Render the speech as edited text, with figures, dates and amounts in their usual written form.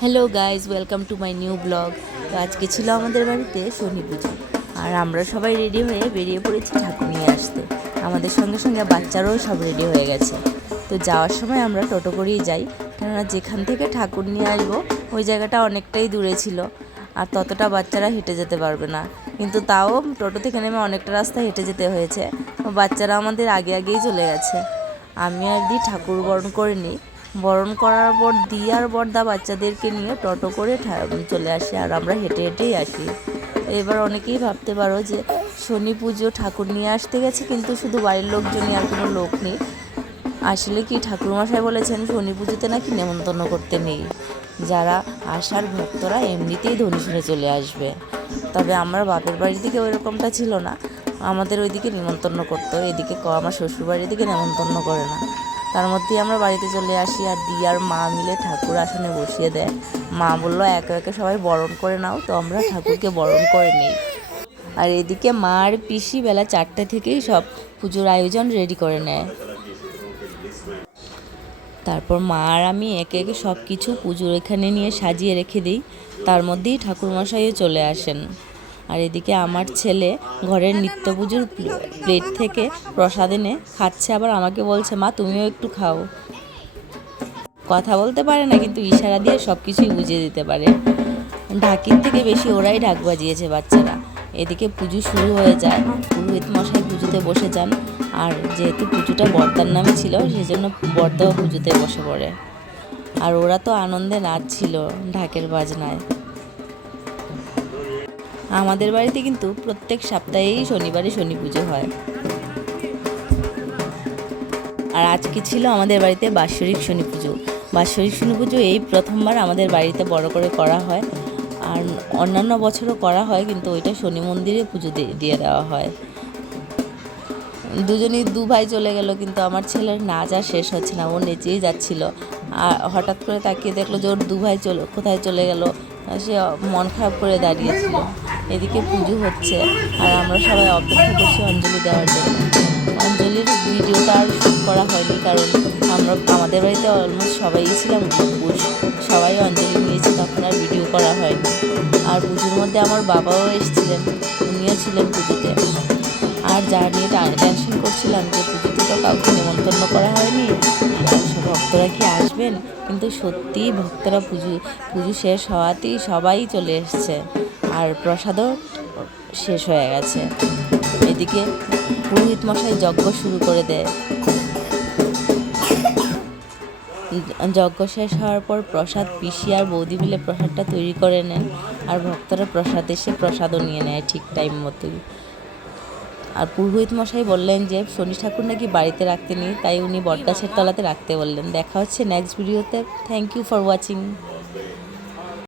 Hello guys, welcome to my new blog. তো আজকে ছিল আমাদের বাড়িতে শনি পুজো, আর আমরা সবাই রেডি হয়ে বেরিয়ে পড়েছি ঠাকুর নিয়ে আসতে। আমাদের সঙ্গে সঙ্গে বাচ্চারাও সব রেডি হয়ে গেছে। তো যাওয়ার সময় আমরা টোটো করেই যাই, কেননা যেখান থেকে ঠাকুর নিয়ে আসবো ওই জায়গাটা অনেকটাই দূরে ছিল, আর ততটা বাচ্চারা হেঁটে যেতে পারবে না। কিন্তু তাও টোটো থেকে নেমে অনেকটা রাস্তা হেঁটে যেতে হয়েছে। বাচ্চারা আমাদের আগে আগেই চলে গেছে। আমি আর দি ঠাকুর বরণ করে নিই। বরণ করার পর দি আর বড়দা বাচ্চাদেরকে নিয়ে টোটো করে চলে আসি, আর আমরা হেঁটে হেঁটেই আসি। এবার অনেকেই ভাবতে পারো যে শনি পুজো ঠাকুর নিয়ে আসতে গেছে, কিন্তু শুধু বাড়ির লোকজনই, আর কোনো লোক নেই। আসলে কি, ঠাকুরমশাই বলেছেন শনি পুজোতে নাকি নেমন্তন্ন করতে নেই, যারা আসার ভক্তরা এমনিতেই ধনী শুনে চলে আসবে। তবে আমার বাপের বাড়ির দিকে ওই রকমটা ছিল না, আমাদের ওইদিকে নেমন্তন্ন করতো, এদিকে আমার শ্বশুরবাড়ির দিকে নেমন্তন্ন করে না। তার মধ্যেই আমরা বাড়িতে চলে আসি, আর দি আর মা মিলে ঠাকুর আসনে বসিয়ে দেয়। মা বললো একে একে সবাই বরণ করে নাও, তো আমরা ঠাকুরকে বরণ করে নিই। আর এদিকে মা আর পিসি বেলা 4টে থেকেই সব পুজোর আয়োজন রেডি করে নেয়। তারপর মা আর আমি একে একে সব কিছু পুজোর এখানে নিয়ে সাজিয়ে রেখে দিই। তার মধ্যেই ঠাকুরমশাইও চলে আসেন। আর এদিকে আমার ছেলে ঘরের নিত্য পুজোর প্লেট থেকে প্রসাদ এনে খাচ্ছে, আবার আমাকে বলছে মা তুমিও একটু খাও। কথা বলতে পারে না, কিন্তু ইশারা দিয়ে সব কিছুই বুঝিয়ে দিতে পারে। ঢাকির থেকে বেশি ওরাই ঢাক বাজিয়েছে বাচ্চারা। এদিকে পুজো শুরু হয়ে যায়, পুরোহিত মশাই পুজোতে বসে যান। আর যেহেতু পুজোটা বর্দার নামে ছিল, সেজন্য বর্দাও পুজোতে বসে পড়ে। আর ওরা তো আনন্দে নাচছিল ঢাকের বাজনায়। আমাদের বাড়িতে কিন্তু প্রত্যেক সপ্তাহেই শনিবারে শনি পুজো হয়। আর আজকে ছিল আমাদের বাড়িতে বাৎসরিক শনি পুজো। বাৎসরিক শনি পুজো এই প্রথমবার আমাদের বাড়িতে বড় করে করা হয়। আর অন্যান্য বছরও করা হয়, কিন্তু ওইটা শনি মন্দিরে পুজো দিয়ে দেওয়া হয়। দুজনই দু ভাই চলে গেল, কিন্তু আমার ছেলের নাচ আর শেষ হচ্ছে না, ও নেচেই যাচ্ছিল। আর হঠাৎ করে তাকিয়ে দেখলো যে ওর দু ভাই কোথায় চলে গেল। সে মন খারাপ করে দাঁড়িয়েছিল। এদিকে পুজো হচ্ছে, আর আমরা সবাই অপেক্ষা করছি অঞ্জলি দেওয়ার জন্য। অঞ্জলির ভিডিওটা আর শ্যুট করা হয়নি, কারণ আমাদের বাড়িতে অলমোস্ট সবাই ছিলাম উপোস, সবাই অঞ্জলি নিয়েছে, তখন আর ভিডিও করা হয়নি। আর পুজোর মধ্যে আমার বাবাও এসেছিলেন, উনিও ছিলেন পুজোতে। আর যা নিয়ে টেনশন করছিলাম যে পুজোতে তো কাউকে নেমন্তন্ন করা হয়নি, ভক্তরা কি আসবেন। কিন্তু সত্যিই ভক্তরা পুজো শেষ হওয়াতেই সবাই চলে এসছে, আর প্রসাদও শেষ হয়ে গেছে। এদিকে পুরোহিত মশাই যজ্ঞ শুরু করে দেয়। যজ্ঞ শেষ হওয়ার পর প্রসাদ পিসি আর বৌদি মিলে প্রসাদটা তৈরি করে নেন, আর ভক্তরা প্রসাদ এসে প্রসাদও নিয়ে নেয় ঠিক টাইম মতোই। আর পুরোহিত মশাই বললেন যে শনি ঠাকুর নাকি বাড়িতে রাখতে নেই, তাই উনি বটগাছের তলাতে রাখতে বললেন। দেখা হচ্ছে নেক্সট ভিডিওতে। Thank you for watching.